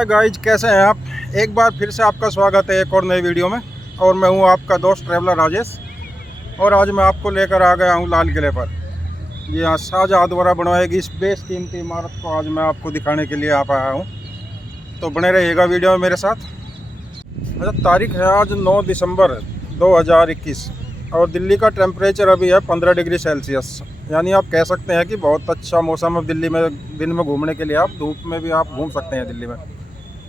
Hi guys, कैसे हैं आप। एक बार फिर से आपका स्वागत है एक और नई वीडियो में। और मैं हूं आपका दोस्त ट्रैवलर राजेश। और आज मैं आपको लेकर आ गया हूं लाल किले पर। जी हाँ, शाहजहाँ द्वारा बनवाई गई इस बेशकीमती इमारत को आज मैं आपको दिखाने के लिए आ पाया हूं। तो बने रहिएगा वीडियो में मेरे साथ। अच्छा, तारीख है आज 9 दिसंबर 2021 और दिल्ली का टेम्परेचर अभी है 15 डिग्री सेल्सियस। यानी आप कह सकते हैं कि बहुत अच्छा मौसम है दिल्ली में दिन में घूमने के लिए। आप धूप में भी आप घूम सकते हैं दिल्ली में।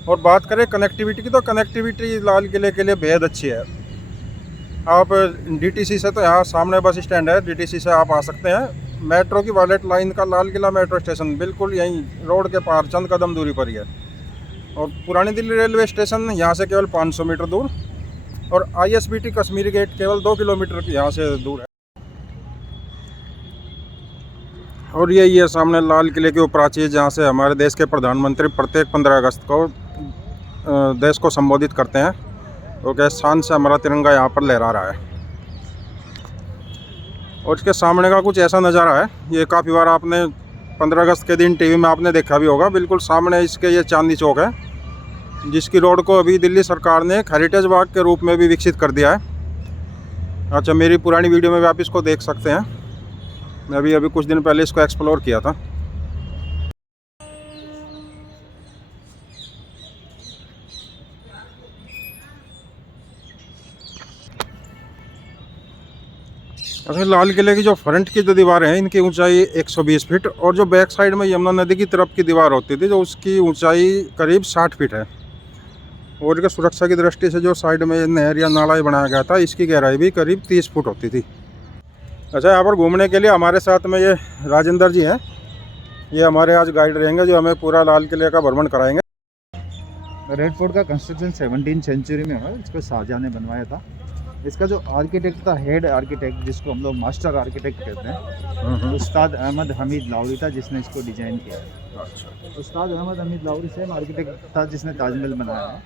और बात करें कनेक्टिविटी की, तो कनेक्टिविटी लाल किले के लिए बेहद अच्छी है। आप डीटीसी से, तो यहाँ सामने बस स्टैंड है, डीटीसी से आप आ सकते हैं। मेट्रो की वायलेट लाइन का लाल किला मेट्रो स्टेशन बिल्कुल यहीं रोड के पार चंद कदम दूरी पर ही है। और पुरानी दिल्ली रेलवे स्टेशन यहाँ से केवल 500 मीटर दूर। और ISBT कश्मीरी गेट केवल 2 किलोमीटर की यहाँ से दूर है। और यही है सामने लाल किले की वो प्राचीर, जहाँ से हमारे देश के प्रधानमंत्री प्रत्येक 15 अगस्त को देश को संबोधित करते हैं। वो क्या शान से हमारा तिरंगा यहाँ पर लहरा रहा है। और इसके सामने का कुछ ऐसा नज़ारा है, ये काफ़ी बार आपने 15 अगस्त के दिन टीवी में आपने देखा भी होगा। बिल्कुल सामने इसके ये चांदनी चौक है, जिसकी रोड को अभी दिल्ली सरकार ने एक हेरिटेज बाग के रूप में भी विकसित कर दिया है। अच्छा, मेरी पुरानी वीडियो में भी आप इसको देख सकते हैं। मैं अभी कुछ दिन पहले इसको एक्सप्लोर किया था। अच्छा, लाल किले की जो फ्रंट की जो दीवारें हैं, इनकी ऊंचाई 120 फीट। और जो बैक साइड में यमुना नदी की तरफ की दीवार होती थी, जो उसकी ऊंचाई करीब 60 फीट है। और इसके सुरक्षा की दृष्टि से जो साइड में नहर या नाला बनाया गया था, इसकी गहराई भी करीब 30 फुट होती थी। अच्छा, यहाँ पर घूमने के लिए हमारे साथ में ये राजेंद्र जी हैं। ये हमारे आज गाइड रहेंगे, जो हमें पूरा लाल किले का भ्रमण कराएंगे। रेड फोर्ट का कंस्ट्रक्शन 17वीं सेंचुरी में हुआ। इसको शाहजहाँ ने बनवाया था। इसका जो आर्किटेक्ट था, हेड आर्किटेक्ट, जिसको हम लोग मास्टर आर्किटेक्ट कहते हैं, उस्ताद अहमद हमीद लाहौरी था, जिसने इसको डिजाइन किया। अच्छा। उस्ताद अहमद हमीद लाहौरी सेम आर्किटेक्ट था जिसने ताजमहल बनाया है।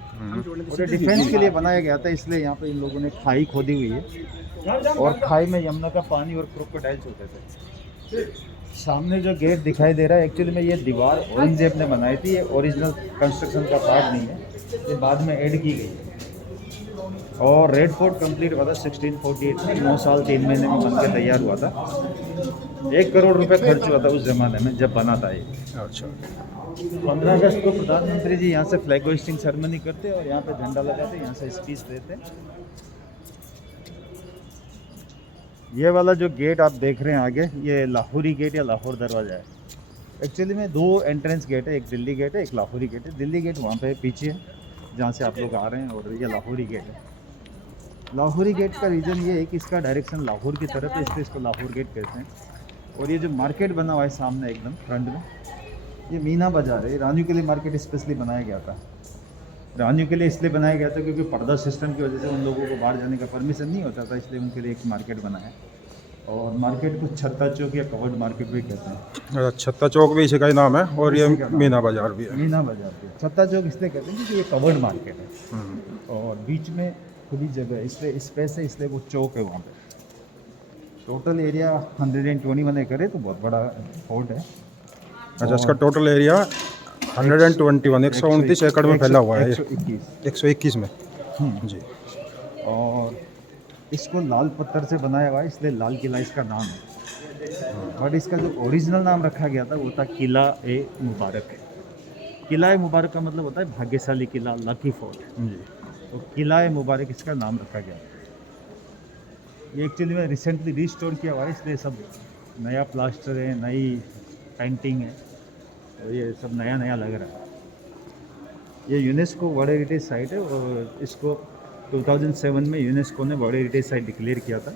और डिफेंस के लिए बनाया गया था, इसलिए यहाँ पे इन लोगों ने खाई खोदी हुई है। और खाई में यमुना का पानी और क्रोकोडाइल्स होते थे। सामने जो गेट दिखाई दे रहा है, एक्चुअली में ये दीवार औरंगजेब ने बनाई थी। ये ओरिजिनल कंस्ट्रक्शन का पार्ट नहीं है, ये बाद में ऐड की गई है। और रेड फोर्ट कंप्लीट हुआ था 1648 में। 9 साल 3 महीने में बनकर तैयार हुआ था। 1 करोड़ रुपए खर्च हुआ था उस ज़माने में जब बना था ये। अच्छा। 15 अगस्त को प्रधानमंत्री जी यहाँ से फ्लैग होइस्टिंग सेरेमनी करते और यहाँ पे झंडा लगाते, यहाँ से स्पीच देते। ये वाला जो गेट आप देख रहे हैं आगे, ये लाहौरी गेट या लाहौर दरवाज़ा है। एक्चुअली में 2 एंट्रेंस गेट है, एक दिल्ली गेट है, एक लाहौरी गेट है। दिल्ली गेट वहाँ पे पीछे है जहाँ से आप लोग आ रहे हैं, और ये लाहौरी गेट है। लाहौरी गेट का रीज़न ये है कि इसका डायरेक्शन लाहौर की तरफ है, इसलिए इसको लाहौर गेट कहते हैं। और ये जो मार्केट बना हुआ है सामने एकदम फ्रंट में, ये मीना बाज़ार है। रानियों के लिए मार्केट स्पेशली बनाया गया था। रानियों के लिए इसलिए बनाया गया था क्योंकि पर्दा सिस्टम की वजह से उन लोगों को बाहर जाने का परमिशन नहीं होता था, इसलिए उनके लिए एक मार्केट बनाया। और मार्केट को छत्ता चौक या कवर्ड मार्केट भी कहते हैं। छत्ता चौक भी इसी का ही नाम है। और ये मीना बाजार भी है। मीना बाजार भी छत्ता चौक इसलिए कहते हैं क्योंकि ये कवर्ड मार्केट है और बीच में खुली जगह है, इसलिए स्पेस है, इसलिए वो चौक है वहाँ पे। टोटल एरिया 121 एकड़ है, तो बहुत बड़ा फोर्ट है। अच्छा, इसका टोटल एरिया 129 एकड़ में फैला हुआ है। 121 में जी। और इसको लाल पत्थर से बनाया हुआ है, इसलिए लाल किला इसका नाम है। बट इसका जो ओरिजिनल नाम रखा गया था वो था किला ए मुबारक। किला ए मुबारक का मतलब होता है भाग्यशाली किला, लकी फोर्ट जी। तो किला ए मुबारक इसका नाम रखा गया। ये एक्चुअली में रिसेंटली रिस्टोर किया हुआ है, इसलिए सब नया प्लास्टर है, नई पेंटिंग है, तो ये सब नया नया लग रहा है। ये यूनेस्को वर्ल्ड हेरिटेज साइट है और इसको 2007 में यूनेस्को ने वर्ल्ड हेरिटेज साइट डिक्लेयर किया था।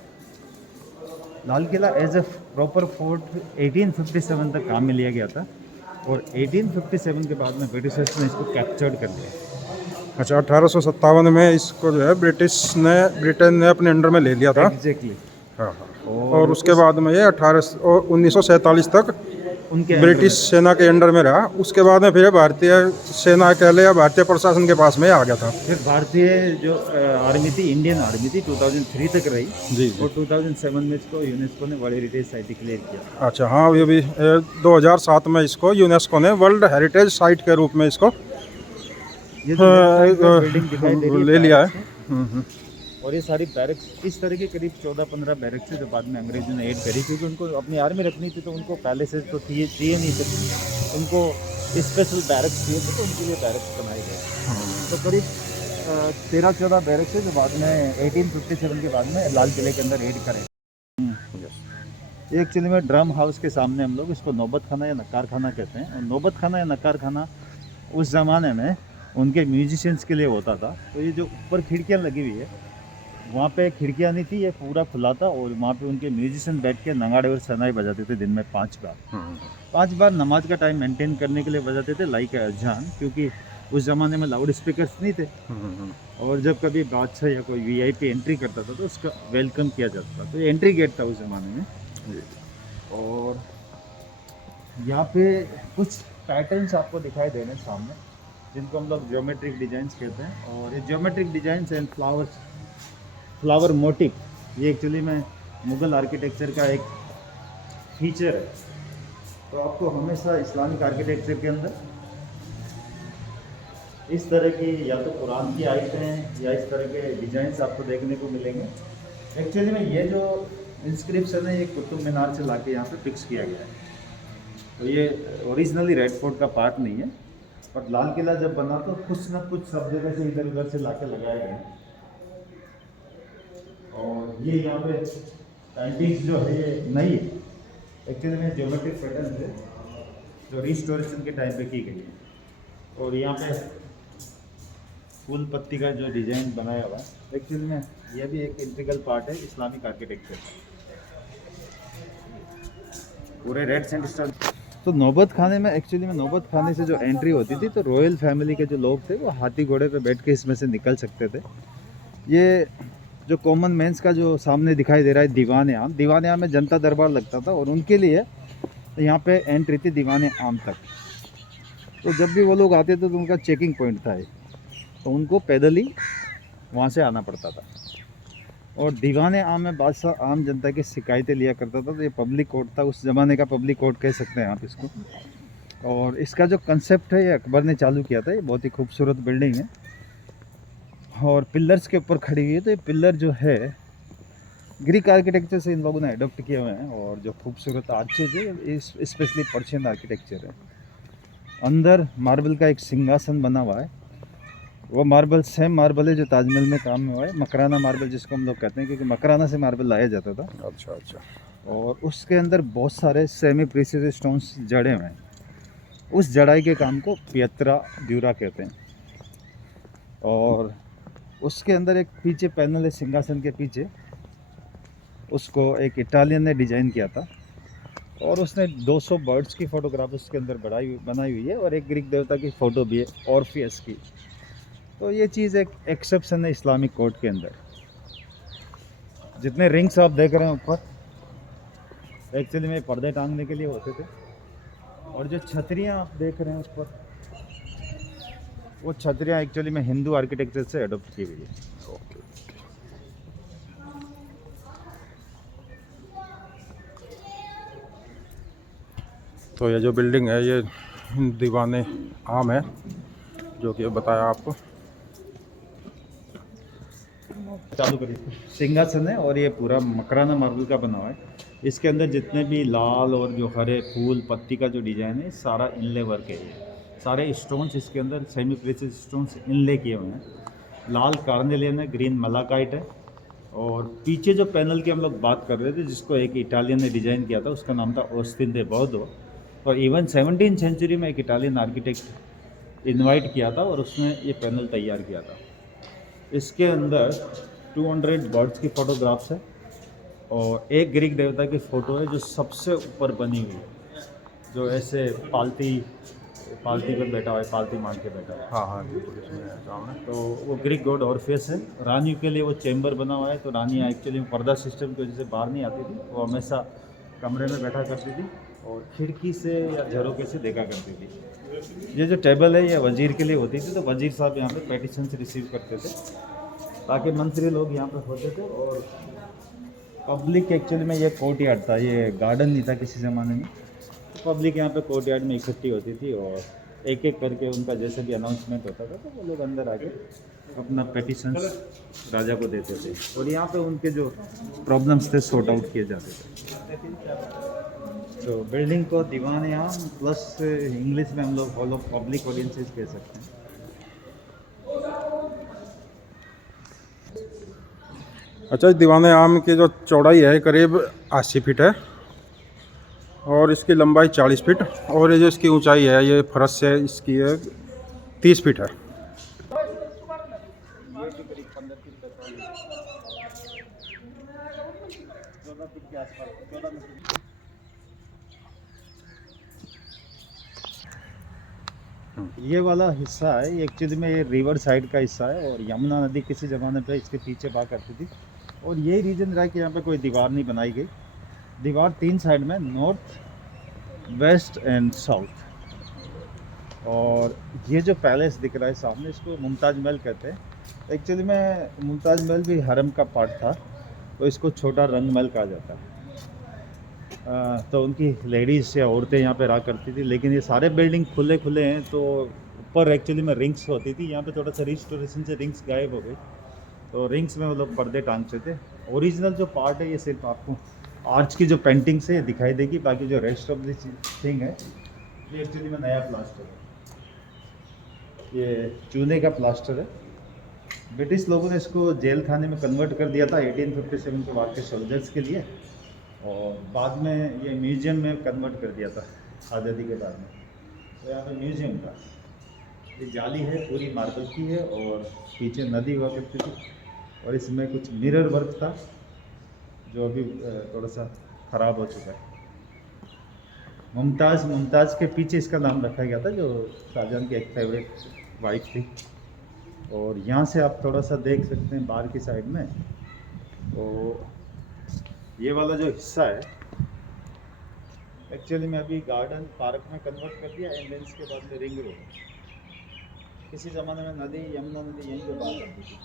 Lal Qila as a proper fort 1857 तक काम में लिया गया था और 1857 के बाद में ब्रिटिशर्स ने इसको कैप्चर्ड कर लिया। अच्छा, 1857 में इसको जो है ब्रिटेन ने अपने अंडर में ले लिया था। एग्जैक्टली। हाँ हाँ। और उसके बाद में ये 1947 तक उनके ब्रिटिश सेना के अंडर में रहा। उसके बाद में फिर भारतीय सेना कह ले या भारतीय प्रशासन के पास में आ गया था। फिर भारतीय जो आर्मी थी, इंडियन आर्मी थी, 2003 तक रही जी। और 2007 में इसको यूनेस्को ने वर्ल्ड हेरिटेज साइट डिक्लेयर किया। अच्छा, हाँ, ये भी 2007 में इसको यूनेस्को ने वर्ल्ड हेरिटेज साइट के रूप में इसको ये जो left side का बिल्डिंग दिखाई दे रही है ले लिया है। barracks की, और ये सारी बैरक्स इस तरह के करीब 14-15 बैरक्स है जो बाद में अंग्रेजों ने ऐड करी, क्योंकि उनको अपनी आर्मी रखनी थी तो उनको पैलेसेस तो चाहिए नहीं थे, उनको स्पेशल बैरक्स चाहिए थे, तो उनके लिए बैरक्स बनाए गए। तो करीब 13-14 बैरक्स है जो बाद में 1857 के बाद में लाल किले के अंदर ऐड करे। ये एक्चुअली में ड्रम हाउस के सामने हम लोग इसको नौबत खाना या नकार खाना कहते हैं, और नौबत खाना या नकार खाना उस ज़माने में उनके म्यूजिशियंस के लिए होता था। तो ये जो ऊपर खिड़कियाँ लगी हुई है वहाँ पे खिड़कियाँ नहीं थी, ये पूरा खुला था, और वहाँ पे उनके म्यूजिशियन बैठ के नगाड़े और सनाई बजाते थे दिन में 5 बार। 5 बार नमाज का टाइम मेंटेन करने के लिए बजाते थे, लाइक अजान, क्योंकि उस ज़माने में लाउड स्पीकर्स नहीं थे, और जब कभी बादशाह या कोई वीआईपी एंट्री करता था तो उसका वेलकम किया जाता था। तो ये एंट्री गेट था उस ज़माने में। और यहाँ पे कुछ पैटर्न्स आपको दिखाई दे रहे हैं सामने, जिनको हम लोग ज्योमेट्रिक डिजाइंस कहते हैं, और ये geometric designs and flower motive, ये एक्चुअली में मुग़ल आर्किटेक्चर का एक फीचर है। तो आपको हमेशा इस्लामिक आर्किटेक्चर के अंदर इस तरह की या तो कुरान की आयतें या इस तरह के डिजाइंस आपको देखने को मिलेंगे। एक्चुअली में ये जो इंस्क्रिप्शन है ये कुतुब मीनार से लाके यहाँ पे फिक्स किया गया है, तो ये ओरिजिनली रेड फोर्ट का पार्ट नहीं है, पर लाल किला जब बना तो कुछ ना कुछ सब जगह से इधर उधर से लाके लगाए गए हैं। और ये यहाँ पे पेंटिंग्स जो है ये नई है, एक्चुअली में ज्योमेट्रिक पैटर्न है जो रिस्टोरेशन के टाइम पे की गई है। और यहाँ पे फूल पत्ती का जो डिज़ाइन बनाया हुआ है, एक्चुअली में यह भी एक इंटीग्रल पार्ट है इस्लामिक आर्किटेक्चर का, पूरे रेड सैंडस्टोन। तो नौबत खाने में एक्चुअली में नौबत खाने से जो एंट्री होती थी तो रॉयल फैमिली के जो लोग थे वो हाथी घोड़े पे बैठ के इसमें से निकल सकते थे। ये जो कॉमन मैंस का जो सामने दिखाई दे रहा है दीवान आम में जनता दरबार लगता था, और उनके लिए यहाँ पे एंट्री थी दीवान आम तक। तो जब भी वो लोग आते थे तो उनका चेकिंग पॉइंट था, तो उनको पैदल ही वहाँ से आना पड़ता था। और दीवान आम में बादशाह आम जनता की शिकायतें लिया करता था, तो ये पब्लिक कोर्ट था, उस ज़माने का पब्लिक कोर्ट कह सकते हैं आप इसको। और इसका जो कंसेप्ट है ये अकबर ने चालू किया था। ये बहुत ही खूबसूरत बिल्डिंग है और पिलर्स के ऊपर खड़ी हुई है। तो ये पिलर जो है ग्रीक आर्किटेक्चर से इन लोगों ने अडोप्ट किए हुए हैं, और जो खूबसूरत आर्चेज है स्पेशली पर्शियन आर्किटेक्चर है। अंदर मार्बल का एक सिंहासन बना हुआ है, वो मार्बल सेम मार्बल है जो ताजमहल में काम हुआ है, मकराना मार्बल जिसको हम लोग कहते हैं, क्योंकि मकराना से मार्बल लाया जाता था। अच्छा अच्छा। और उसके अंदर बहुत सारे सेमी प्रीसियस स्टोन्स जड़े हुए हैं। उस जड़ाई के काम को पियत्रा ड्यूरा कहते हैं। और उसके अंदर एक पीछे पैनल है सिंहासन के पीछे, उसको एक इटालियन ने डिज़ाइन किया था, और उसने 200 बर्ड्स की फ़ोटोग्राफ उसके अंदर बनाई हुई है, और एक ग्रीक देवता की फ़ोटो भी है ऑर्फियस की। तो ये चीज़ एक एक्सेप्शन है इस्लामिक कोर्ट के अंदर। जितने रिंग्स आप देख रहे हैं ऊपर, एक्चुअली में पर्दे टांगने के लिए होते थे, और जो छतरियाँ आप देख रहे हैं उस पर, वो छतरियाँ एक्चुअली में हिंदू आर्किटेक्चर से अडोप्ट की गई है। ओके। तो ये जो बिल्डिंग है ये दीवाने आम है, जो कि बताया आपको। चालू करिए। सिंहासन है और ये पूरा मकराना मार्बल का बना हुआ है। इसके अंदर जितने भी लाल और जो हरे फूल पत्ती का जो डिज़ाइन है सारा इनले वर्क है। ये सारे स्टोन्स इसके अंदर सेमी प्रीसियस स्टोन्स इनले किए हुए हैं। लाल कार्नेलियन है, ग्रीन मलाकाइट है, और पीछे जो पैनल की हम लोग बात कर रहे थे जिसको एक इटालियन ने डिज़ाइन किया था उसका नाम था ओस्टिन दे बौदो। और इवन 17वीं सेंचुरी में एक इटालियन आर्किटेक्ट इनवाइट किया था और उसने ये पैनल तैयार किया था। इसके अंदर 200 बर्ड्स की फ़ोटोग्राफ्स है, और एक ग्रीक देवता की फ़ोटो है जो सबसे ऊपर बनी हुई है, जो ऐसे पालती पर बैठा हुआ है, पालती मान के बैठा हुआ है। हाँ हाँ बिल्कुल, इसमें सामने। तो वो ग्रीक गॉड ऑर्फियस है। रानी के लिए वो चैम्बर बना हुआ है। तो रानी एक्चुअली पर्दा सिस्टम की वजह से बाहर नहीं आती थी, वो हमेशा कमरे में बैठा करती थी और खिड़की से या झरोके से देखा करती थी। ये जो टेबल है ये वजीर के लिए होती थी, तो वजीर साहब यहाँ पे पेटिशंस रिसीव करते थे ताकि मंत्री लोग यहाँ पे होते थे। और पब्लिक एक्चुअली में ये कोर्ट यार्ड था, ये गार्डन नहीं था किसी ज़माने में। तो पब्लिक यहाँ पे कोर्ट यार्ड में इकट्ठी होती थी और एक एक करके उनका जैसे भी अनाउंसमेंट होता था तो वो लोग अंदर आके अपना पेटिशंस राजा को देते थे और यहाँ पे उनके जो प्रॉब्लम्स थे सॉर्ट आउट किए जाते थे। तो बिल्डिंग को दीवान आम प्लस इंग्लिश में हम लोग हॉल ऑफ पब्लिक ऑडियंसेस कह सकते हैं। अच्छा, दीवान आम की जो चौड़ाई है करीब 80 फीट है और इसकी लंबाई 40 फीट और ये जो इसकी ऊंचाई है ये फर्श से इसकी है 30 फीट है। ये वाला हिस्सा है एक्चुअली में ये रिवर साइड का हिस्सा है और यमुना नदी किसी ज़माने पे इसके पीछे बहा करती थी और यही रीज़न रहा कि यहाँ पे कोई दीवार नहीं बनाई गई। दीवार 3 साइड में नॉर्थ वेस्ट एंड साउथ। और ये जो पैलेस दिख रहा है सामने इसको मुमताज़ महल कहते हैं। एक्चुअली में मुमताज़ महल भी हरम का पार्ट था तो इसको छोटा रंग महल कहा जाता है। तो उनकी लेडीज़ या औरतें यहाँ पे रहा करती थी लेकिन ये सारे बिल्डिंग खुले खुले हैं तो ऊपर एक्चुअली में रिंग्स होती थी। यहाँ पे थोड़ा सा रिस्टोरेशन से रिंग्स गायब हो गई तो रिंग्स में वो लोग पर्दे टांगते थे। ओरिजिनल जो पार्ट है ये सिर्फ आपको आर्च की जो पेंटिंग से दिखाई देगी, बाकी जो रेस्ट ऑफ दिस थिंग है ये एक्चुअली में नया प्लास्टर है। ये चूने का प्लास्टर है। ब्रिटिश लोगों ने इसको जेल खाने में कन्वर्ट कर दिया था 1857 के बाद के सोल्जर्स के लिए और बाद में ये म्यूजियम में कन्वर्ट कर दिया था आज़ादी के बाद में। तो यहाँ पे म्यूजियम था। ये जाली है पूरी मार्बल की है और पीछे नदी हुआ करती थी और इसमें कुछ मिरर वर्क था जो अभी थोड़ा सा ख़राब हो चुका है। मुमताज़ के पीछे इसका नाम रखा गया था जो शाहजहां की एक फेवरेट वाइफ थी। और यहाँ से आप थोड़ा सा देख सकते हैं बाहर की साइड में तो ये वाला जो हिस्सा है एक्चुअली में अभी गार्डन पार्क में कन्वर्ट कर दिया एंड के बाद में रिंग रोड। किसी ज़माने में नदी यमुना नदी यहीं पे बात करती थी।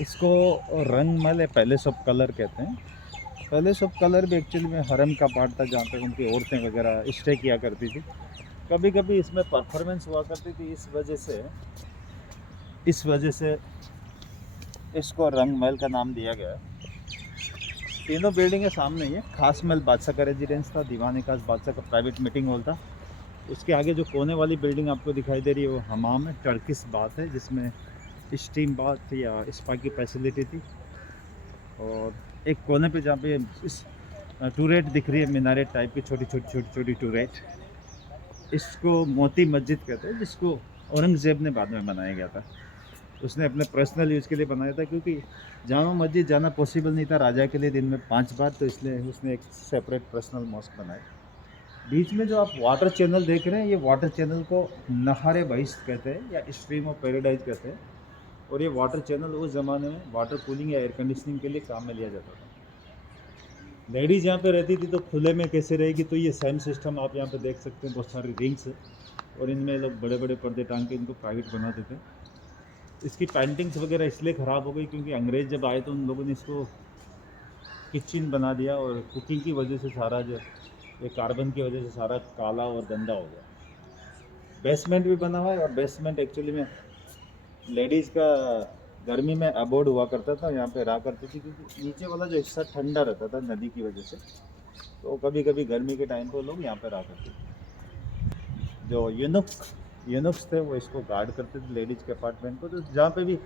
इसको रंग महल या पैलेस ऑफ कलर कहते हैं। पैलेस ऑफ कलर भी एक्चुअली में हरम का पार्ट था जहाँ पे उनकी औरतें वगैरह स्टे किया करती थी। कभी कभी इसमें परफॉर्मेंस हुआ करती थी इस वजह से इसको रंग महल का नाम दिया गया। तीनों बिल्डिंगें सामने ही है। खास महल बादशाह का रेजिडेंस था, दीवान खास बादशाह का प्राइवेट मीटिंग हॉल था। उसके आगे जो कोने वाली बिल्डिंग आपको दिखाई दे रही है वो हमाम है, टर्किश बाथ है जिसमें स्टीम बाथ या स्पा की फैसिलिटी थी। और एक कोने पे जहाँ पे टूरेट दिख रही है मीनारेट टाइप की छोटी टूरेट, इसको मोती मस्जिद कहते हैं जिसको औरंगज़ेब ने बाद में बनाया गया था। उसने अपने पर्सनल यूज़ के लिए बनाया था क्योंकि जामा मस्जिद जाना पॉसिबल नहीं था राजा के लिए दिन में 5 बार, तो इसलिए उसने एक सेपरेट पर्सनल मॉस्क बनाया। बीच में जो आप वाटर चैनल देख रहे हैं ये वाटर चैनल को नहारे बहिश्त कहते हैं या स्ट्रीम ऑफ पैराडाइज कहते हैं। और ये वाटर चैनल उस ज़माने में वाटर कूलिंग या एयर कंडीशनिंग के लिए काम में लिया जाता था। लेडीज़ यहाँ पे रहती थी तो खुले में कैसे रहेगी, तो ये सेम सिस्टम आप यहाँ पे देख सकते हैं। बहुत सारी रिंग्स है और इनमें लोग बड़े बड़े पर्दे टांग के इनको प्राइवेट बना देते हैं। इसकी पेंटिंग्स वगैरह इसलिए ख़राब हो गई क्योंकि अंग्रेज़ जब आए तो उन लोगों ने इसको किचन बना दिया और कुकिंग की वजह से सारा जो ये कार्बन की वजह से सारा काला और गंदा हो गया। बेसमेंट भी बना हुआ है और बेसमेंट एक्चुअली में लेडीज़ का गर्मी में अबोर्ड हुआ करता था, यहाँ पे रहा करती थी क्योंकि नीचे वाला जो हिस्सा ठंडा रहता था नदी की वजह से, तो कभी कभी गर्मी के टाइम पे लोग यहाँ पे रहा करते थे। जो यूनुक्स थे वो इसको गार्ड करते थे लेडीज़ के अपार्टमेंट को। तो जहाँ पे भी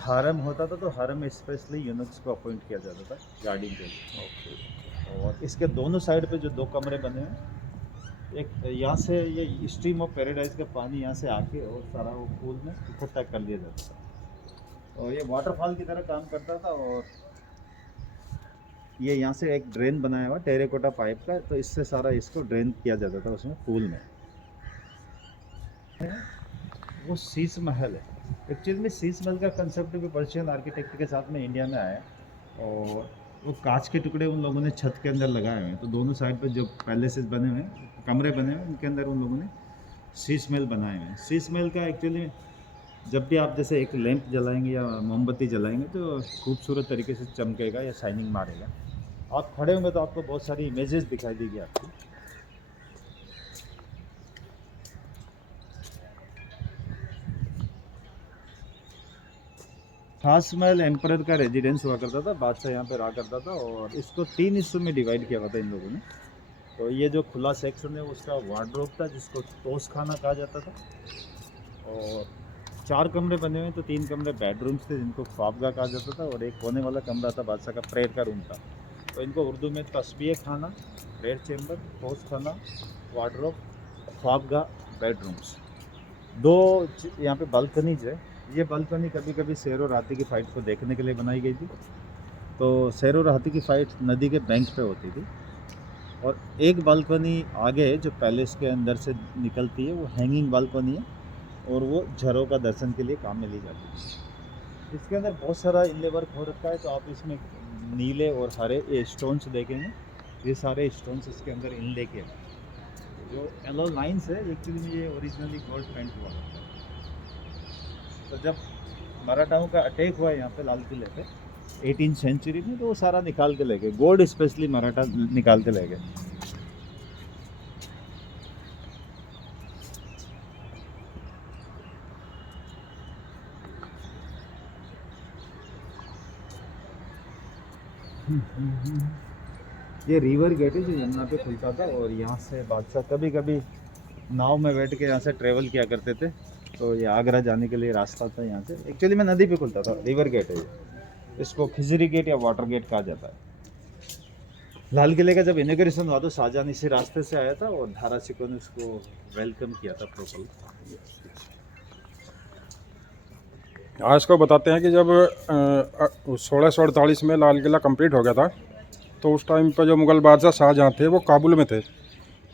हारम होता था तो हारम में स्पेशली यूनुक्स को अपॉइंट किया जाता था गार्डिंग के लिए। और इसके दोनों साइड पे जो 2 कमरे बने हैं, एक यहाँ से ये स्ट्रीम ऑफ पैराडाइज का पानी यहाँ से आके और सारा वो पूल में इकट्ठा कर लिया जाता था और ये वाटरफॉल की तरह काम करता था। और ये यहाँ से एक ड्रेन बनाया हुआ टेरेकोटा पाइप का, तो इससे सारा इसको ड्रेन किया जाता था उसमें पूल में। वो शीश महल है। एक्चुअली में शीश महल का कंसेप्ट भी पर्शियन आर्किटेक्ट के साथ में इंडिया में आया और वो कांच के टुकड़े उन लोगों ने छत के अंदर लगाए हुए हैं। तो दोनों साइड पे जो पैलेसेस बने हुए हैं, कमरे बने हुए हैं, उनके अंदर उन लोगों ने शीश महल बनाए हुए हैं। शीश महल का एक्चुअली जब भी आप जैसे एक लैंप जलाएंगे या मोमबत्ती जलाएंगे तो खूबसूरत तरीके से चमकेगा या शाइनिंग मारेगा। आप खड़े होंगे तो आपको बहुत सारी इमेजेस दिखाई देगी आपकी। खास महल एम्परर का रेजिडेंस हुआ करता था, बादशाह यहाँ पे रहा करता था और इसको 3 हिस्सों में डिवाइड किया हुआ था इन लोगों ने। तो ये जो खुला सेक्शन है उसका वार्डरोब था जिसको तोश खाना कहा जाता था, और 4 कमरे बने हुए, तो 3 कमरे बेडरूम्स थे जिनको ख्वाबगाह कहा जाता था, और एक कोने वाला कमरा था बादशाह का प्रेयर का रूम था। तो इनको उर्दू में तस्बीह खाना, प्रेयर चेम्बर, तोश खाना, वार्डरोब, ख्वाबगाह, बेडरूम्स। 2 यहाँ पे बालकनीज है। ये बालकनी कभी कभी शेर और हाथी की फ़ाइट को देखने के लिए बनाई गई थी। तो शेर और हाथी की फ़ाइट नदी के बैंक पे होती थी, और एक बालकनी आगे जो पैलेस के अंदर से निकलती है वो हैंगिंग बालकनी है, और वो झरों का दर्शन के लिए काम में ली जाती है। इसके अंदर बहुत सारा इनले वर्क हो रखा है, तो आप इसमें नीले और हरे ये स्टोन्स देखेंगे। ये सारे स्टोन्स इसके अंदर इनले के हैं। जो येलो लाइन्स है एक्चुअली में ये ओरिजिनली गोल्ड पेंट हुआ है। तो जब मराठाओं का अटैक हुआ यहाँ पे लाल किले पे 18वीं सेंचुरी में, तो वो सारा निकाल के ले गए, गोल्ड स्पेशली मराठा निकाल के ले गए। ये रिवर गेट है जो यमुना पे खुलता था, और यहाँ से बादशाह कभी कभी नाव में बैठ के यहाँ से ट्रेवल किया करते थे। तो ये आगरा जाने के लिए रास्ता था यहाँ से, एक्चुअली में नदी पे खुलता था। रिवर गेट है ये, इसको खिजरी गेट या वाटर गेट कहा जाता है। लाल किले का जब इनॉग्रेशन हुआ तो शाहजहां इसी रास्ते से आया था, और धारा सिकों ने उसको वेलकम किया था प्रॉपर्ली। आज को बताते हैं कि जब 1648 में लाल किला कंप्लीट हो गया था, तो उस टाइम पर जो मुग़ल बादशाह शाहजहाँ थे वो काबुल में थे,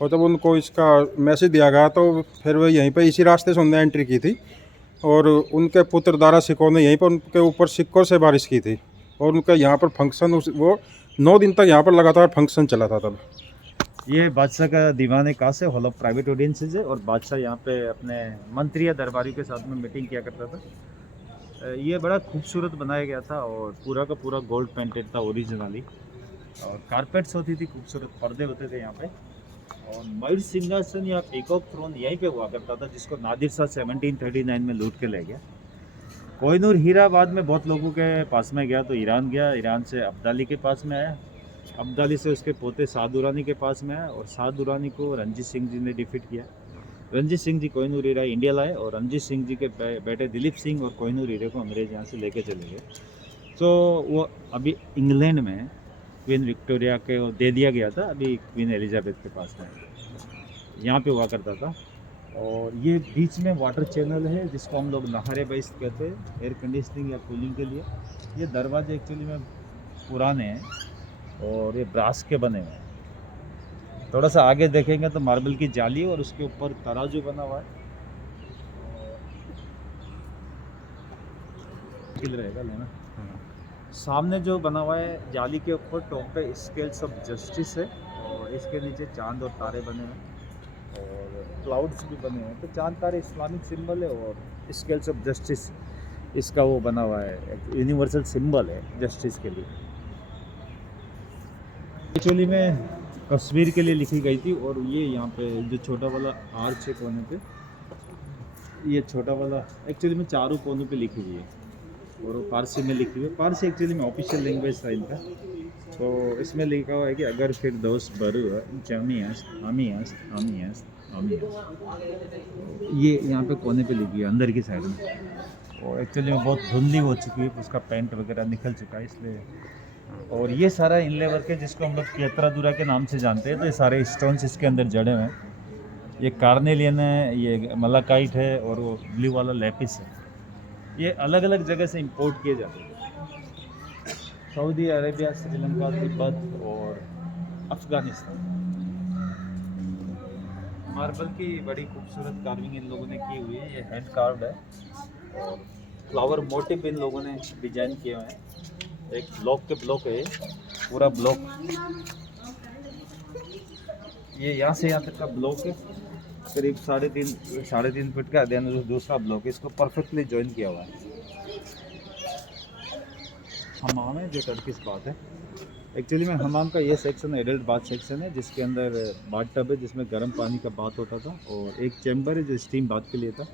और जब उनको इसका मैसेज दिया गया तो फिर वो यहीं पे इसी रास्ते से उन्होंने एंट्री की थी, और उनके पुत्र दारा सिकों ने यहीं पर उनके ऊपर सिक्कों से बारिश की थी, और उनका यहाँ पर फंक्शन वो 9 दिन तक यहाँ पर लगातार फंक्शन चला था। तब ये बादशाह का दीवान कासे हॉल ऑफ प्राइवेट ऑडियंसेज है, और बादशाह यहाँ पे अपने मंत्री या दरबारियों के साथ में मीटिंग किया करता था। ये बड़ा खूबसूरत बनाया गया था, और पूरा का पूरा गोल्ड पेंटेड था ओरिजिनली, और कारपेट्स होती थी, खूबसूरत पर्दे होते थे यहाँ पे, और मयूर सिंहासन या पीकॉक थ्रोन यहीं पे हुआ करता था, जिसको नादिर शाह 1739 में लूट के ले गया। कोहिनूर हीरा बाद में बहुत लोगों के पास में गया, तो ईरान गया, ईरान से अब्दाली के पास में आया, अब्दाली से उसके पोते साद दुरानी के पास में आया, और साद दुरानी को रणजीत सिंह जी ने डिफीट किया। रणजीत सिंह जी कोहिनूर हीरा इंडिया लाए, और रणजीत सिंह जी के बेटे दिलीप सिंह और कोहिनूर हीरे को अंग्रेज यहाँ से लेके चले गए। तो वो अभी इंग्लैंड में क्वीन विक्टोरिया के दे दिया गया था, अभी क्वीन एलिजाबेथ के पास में यहाँ पे हुआ करता था। और ये बीच में वाटर चैनल है जिसको हम लोग नहारे बाइस कहते हैं, एयर कंडीशनिंग या कूलिंग के लिए। ये दरवाजे एक्चुअली में पुराने हैं, और ये ब्रास के बने हुए हैं। थोड़ा सा आगे देखेंगे तो मार्बल की जाली, और उसके ऊपर तराजू बना हुआ है, किल रहेगा लेना। सामने जो बना हुआ है जाली के ऊपर टॉप पे स्केल्स ऑफ जस्टिस है, और इसके नीचे चांद और तारे बने हैं, और क्लाउड्स भी बने हैं। तो चांद तारे इस्लामिक सिंबल है, और स्केल्स ऑफ जस्टिस इसका वो बना हुआ है, यूनिवर्सल सिंबल है जस्टिस के लिए। एक्चुअली में कश्मीर के लिए लिखी गई थी, और ये यहाँ पे जो छोटा वाला आर्च है कोने पे, ये छोटा वाला एक्चुअली में चारों कोनों पे लिखी हुई है, और वो फारसी में लिखी हुई है। फारसी एक्चुअली में ऑफिशियल लैंग्वेज था इनका। तो इसमें लिखा हुआ है कि अगर फिर दोस्त बरू जमीस आमियास आमियास आमियास। ये यहाँ पे कोने पे लिखी है अंदर की साइड में, और एक्चुअली में बहुत धुंधली हो चुकी है, उसका पेंट वगैरह निकल चुका है इसलिए। और ये सारा इनले वर्क है जिसको हम लोग केतरादुरा के नाम से जानते हैं। तो ये सारे स्टोन्स इसके अंदर जड़े हुए हैं। ये कार्नेलियन है, ये मलाकाइट है, और वो ब्लू वाला लेपिस है। ये अलग अलग जगह से इंपोर्ट किए जाते हैं, सऊदी अरेबिया, श्रीलंका, तिब्बत और अफगानिस्तान। मार्बल की बड़ी खूबसूरत कार्विंग इन लोगों ने की हुई है। ये हैंड कार्व्ड है, और फ्लावर मोटिव इन लोगों ने डिजाइन किए हुए हैं। एक ब्लॉक के ब्लॉक है, पूरा ब्लॉक। ये यहाँ से यहाँ तक का ब्लॉक है, करीब 3.5 फीट का, देन दूसरा ब्लॉक इसको परफेक्टली जॉइन किया हुआ है। हमाम है जो टर्किश बात है। एक्चुअली में हमाम का ये सेक्शन एडल्ट बाथ सेक्शन है, जिसके अंदर बाथ टब है जिसमें गर्म पानी का बाथ होता था, और एक चैम्बर है जो स्टीम बाथ के लिए था।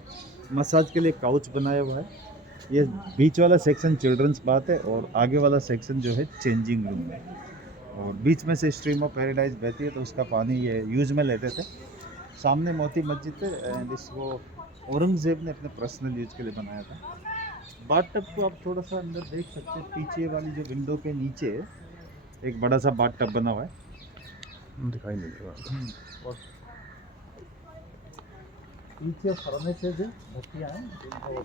मसाज के लिए काउच बनाया हुआ है। ये बीच वाला सेक्शन चिल्ड्रंस बाथ है, और आगे वाला सेक्शन जो है चेंजिंग रूम है। और बीच में से स्ट्रीम ऑफ पैराडाइज बहती है, तो उसका पानी ये यूज़ में लेते थे। सामने मोती मस्जिद है, एंड इसको औरंगज़ेब ने अपने पर्सनल यूज के लिए बनाया था। बाथ टब को आप थोड़ा सा अंदर देख सकते हैं, पीछे वाली जो विंडो के नीचे एक बड़ा सा बाथ टब बना हुआ है, दिखाई नहीं दे रहा। और पीछे फर्नीचर जो भट्टियाँ हैं जिनको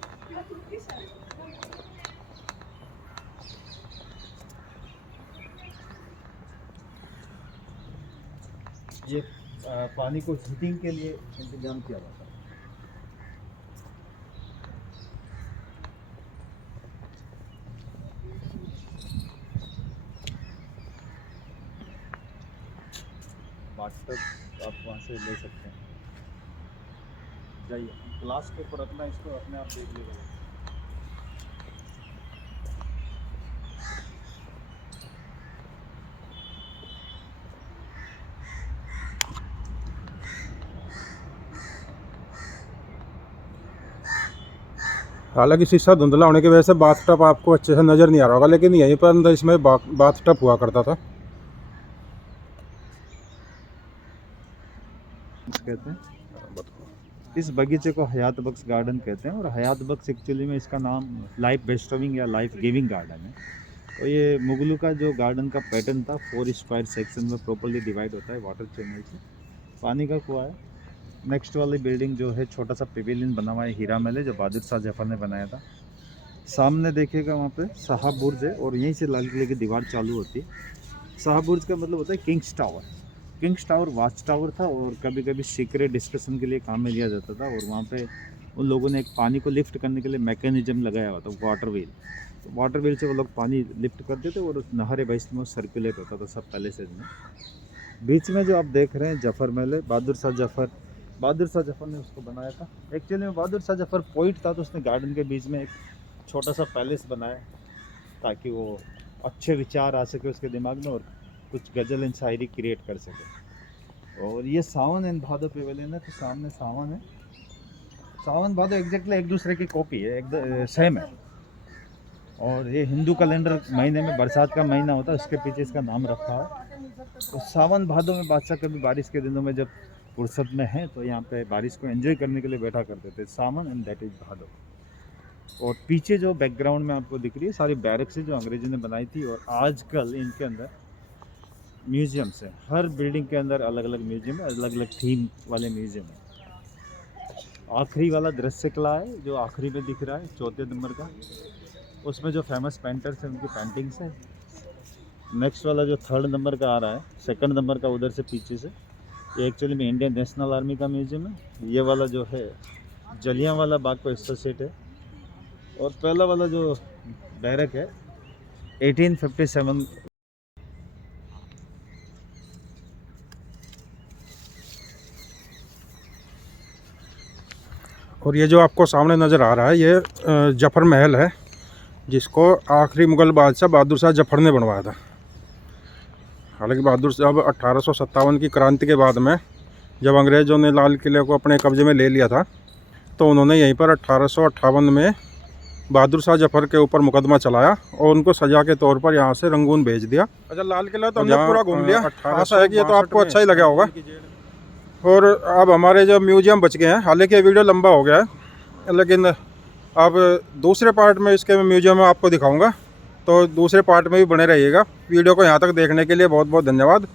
ये पानी को हीटिंग के लिए इंतजाम किया जाता है। बाथटब आप वहाँ से ले सकते हैं। जाइए ग्लास के ऊपर रखना, इसको अपने आप देख लीजिएगा। हालांकि शीशा धुंधला होने की वजह से बाथटब आपको अच्छे से नज़र नहीं आ रहा होगा, लेकिन यहीं पर अंदर इसमें बाथटब हुआ करता था। कहते हैं इस बगीचे को हयात बख्श गार्डन कहते हैं, और हयात बख्श एक्चुअली में इसका नाम लाइफ बेस्टविंग या लाइफ गिविंग गार्डन है। तो ये मुगलों का जो गार्डन का पैटर्न था, 4 स्क्वायर सेक्शन में प्रॉपर्ली डिवाइड होता है वाटर चैनल से। पानी का कुआं है। नेक्स्ट वाली बिल्डिंग जो है छोटा सा पेविलियन बना हुआ है, हीरा महल है, जो बहादुर शाह जफर ने बनाया था। सामने देखिएगा वहाँ पे शाह बुर्ज है, और यहीं से लाल किले की दीवार चालू होती है। शाह बुर्ज का मतलब होता है Kings tower. Kings tower watch tower था, और कभी कभी सीक्रेट डिस्कशन के लिए काम में लिया जाता था। और वहाँ पे उन लोगों ने एक पानी को लिफ्ट करने के लिए मैकेनिज्म लगाया हुआ था, वाटर व्हील। तो वाटर व्हील से वो लोग पानी लिफ्ट करते थे, और उस नहर बहिश्त में सर्कुलेट होता था सब पैलेसेज में। बीच में जो आप देख रहे हैं जफर महल है, बहादुर शाह जफर ने उसको बनाया था। एक्चुअली में बहादुर शाह जफर पोइट था, तो उसने गार्डन के बीच में एक छोटा सा पैलेस बनाया, ताकि वो अच्छे विचार आ सके उसके दिमाग में, और कुछ गज़ल एंड शायरी क्रिएट कर सके। और ये सावन एंड भादो पेविलियन है, तो सामने सावन है। सावन भादो एग्जैक्टली एक दूसरे की कॉपी है, एक सेम है। और ये हिंदू कैलेंडर महीने में बरसात का महीना होता है, उसके पीछे इसका नाम रखा है। तो सावन भादो में बादशाह कभी बारिश के दिनों में जब फुर्सत में है, तो यहाँ पे बारिश को एंजॉय करने के लिए बैठा करते थे। सावन एंड दैट इज भादो। और पीछे जो बैकग्राउंड में आपको दिख रही है, सारी बैरक्स है जो अंग्रेजों ने बनाई थी, और आजकल इनके अंदर म्यूजियम्स है। हर बिल्डिंग के अंदर अलग अलग म्यूजियम है, अलग अलग थीम वाले म्यूजियम है। आखिरी वाला दृश्य कला है जो आखिरी में दिख रहा है, 4 नंबर का, उसमें जो फेमस पेंटर्स हैं उनकी पेंटिंग्स है। नेक्स्ट वाला जो 3rd नंबर का आ रहा है, 2nd नंबर का उधर से पीछे से, ये एक्चुअली में इंडियन नेशनल आर्मी का म्यूजियम है। ये वाला जो है जलियांवाला बाग को एसोसिएट है। और पहला वाला जो बैरक है 1857। और ये जो आपको सामने नज़र आ रहा है, ये जफर महल है, जिसको आखिरी मुग़ल बादशाह बहादुर शाह जफर ने बनवाया था। हालांकि बहादुर साहब 1857 की क्रांति के बाद में जब अंग्रेज़ों ने लाल किले को अपने कब्ज़े में ले लिया था, तो उन्होंने यहीं पर 1858 में बहादुर शाह जफर के ऊपर मुकदमा चलाया, और उनको सज़ा के तौर पर यहाँ से रंगून भेज दिया। अच्छा, लाल किला तो हमने पूरा घूम लिया। आशा है कि ये तो आपको अच्छा ही लगा होगा। और अब हमारे जो म्यूजियम बच गए हैं, हालांकि ये वीडियो लंबा हो गया है, लेकिन अब दूसरे पार्ट में इसके म्यूजियम में आपको दिखाऊंगा, तो दूसरे पार्ट में भी बने रहिएगा। वीडियो को यहाँ तक देखने के लिए बहुत बहुत धन्यवाद।